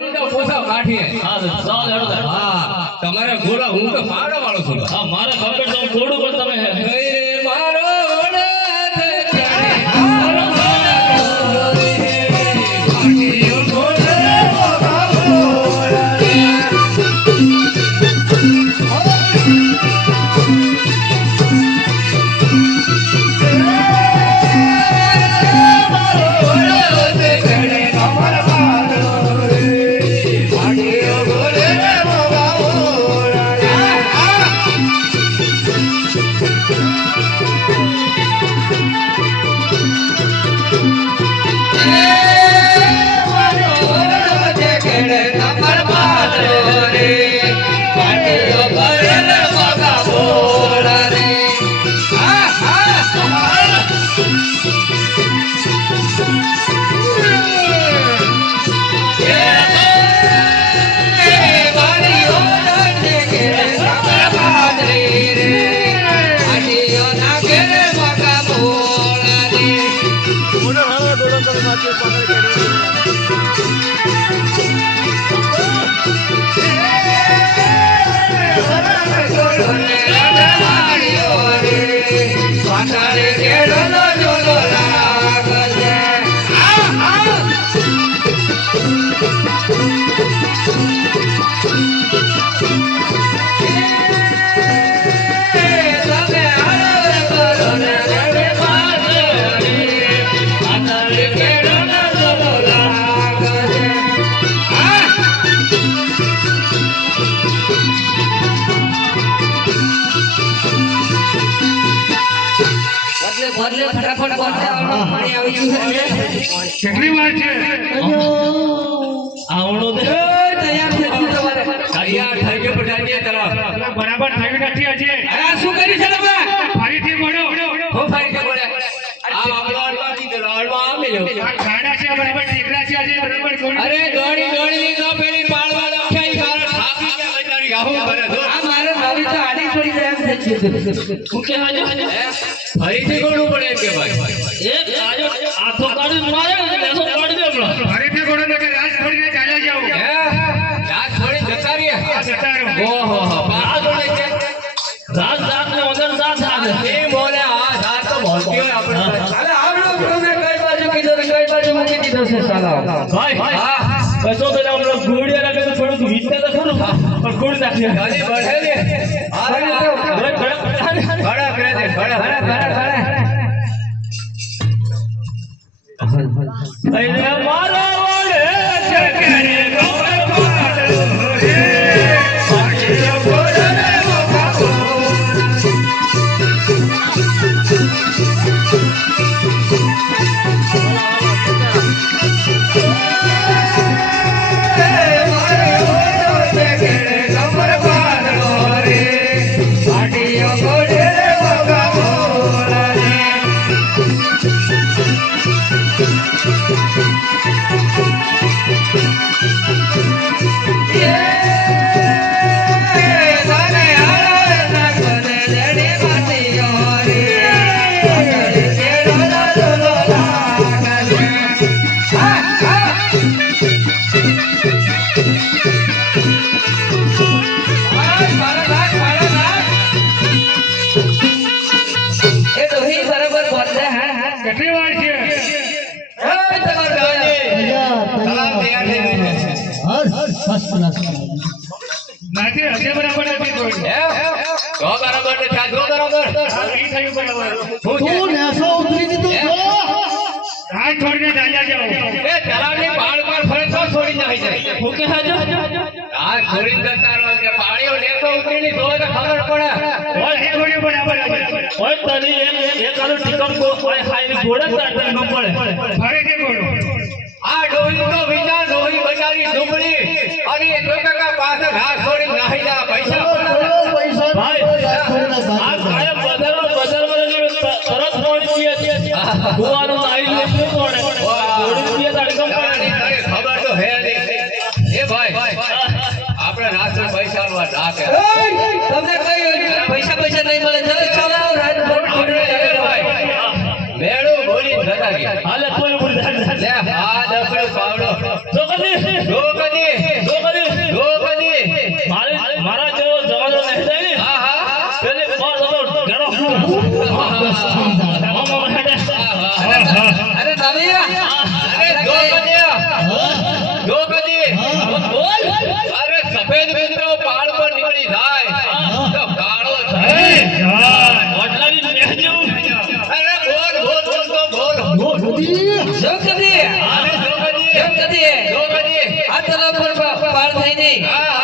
પોસા કાઠીએ હા ચાલ હેડો હા તમારે ઘોડા હું તો પાડો વાળો છું હા મારે ખબર તો ઘોડું પણ તમે એ મારો ફટાફટ પાણી આવી ગયું કેટલી વાર છે આવડો દે તૈયાર થઈ ગયું તમારે તૈયાર થઈ ગયો પટાડીએ તરફ બરાબર થયું નથી હજી. અરે શું કરી છે તમે ફરીથી બોલો. હો ફરીથી બોલે આ આપણો અડવાથી દળવા આમે લો આ ખાડા છે બરાબર ઠીકરા છે હજી બરાબર બોલો. અરે દોડી દોડી તો પેલી પાળવા લખાઈ મારા થાકી ગયા બેચારી આવું કરે તો આ મારે નવી તો આડી છોડી જાય એમ છે હું કે હાજો ફરીથી કોડું પડે એમ કે ભાઈ એક આજો આથો કાઢી માર્યો ને બેસો કાઢી દે હમણાં ફરીથી બોલો ને કે રાજ છોડીને ચાલ્યા જાઓ. રાત છોડી જતા રહ્યા આ જતા રહો. ઓહો આ જોડે છે રાત રાત ને વગર સાથ આવે એ બોલે આ રાત તો ભોંતી હોય આપણે હા. અરે આવડો તમે કઈ બાજુ કીધો ને કઈ બાજુ મૂકી દીધો છે સાલા ભાઈ હા કશો તો હમણાં ઘોડિયા રાખે તો થોડુંક વીતે તો ખરું પણ કોણ નાખી ગાડી बढ़े ले अरे કડક खड़ा करे दे खड़ा અરે મારો વડે જગરે ગોળ પાડો રે પાટીઓ ગોળને મોકાવો કેટલી વાર છે? નથી હજી બરાબર નથી બોલ્યું. આ નહીં થયું બરાબર. રાજ છોડીને ચાલ્યા જાઓ. હું કે હાજો બોલ હે છોડ્યું બરાબર હજી. ઓય તને એક આલો ટીકમ કો ઓય હાઈ ઘોડા તાર ન પડે ફરીથી બોલો. આ ડોહી તો વિચાર ડોહી બચારી ડુબળી અને એ ટોકા પાસે ઘાસ છોડી નાહી જા પૈસા ભાઈ આ કાયમ બજારમાં તરત મોડી છે કુવાનું આઈ લે શું મોડે ઘોડી પીએ તાડકમ પડે ખબર તો હે નહીં એ ભાઈ આપણે રાત પૈસા આલવા ડાકે તમને કઈ પૈસા નહીં મળે જલ્દી ચાલો રાત મેળો બોલી જતા ગયા હાલે કોઈ બોલ લે આ દફડો પાવડો તો કદી જો કદી આ તલાવ પર પાર થઈને હા